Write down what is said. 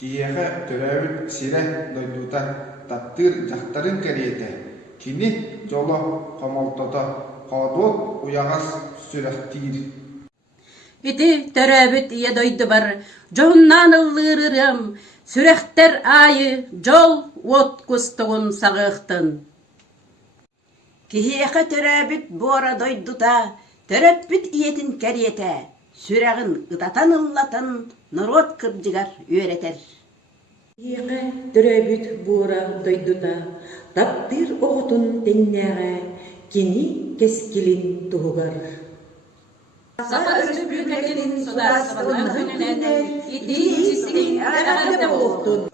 Киеға төрәбіт сире дойдута таптыр жақтарын кәрiyete. Кини жолы қомалтота қадуот уяғас сүрәқтир. Ити төрәбіт ие дойду бар, жоғыннан ыллырырым, сүрәқтер айы жол от күстігін сағықтын. Киеға төрәбіт буара дойдута, төрәбіт иетін кәрiyete, сүрәғін ытатан ыллатын народ кырдыгар үйретер. Киеға төрәбіт буара дойдута, таптыр оғытын теннәға, кини кескилин туғығар. Сақа өсіп бүкәтін судасының күнінен, ити сісінің әрәді болуқтын.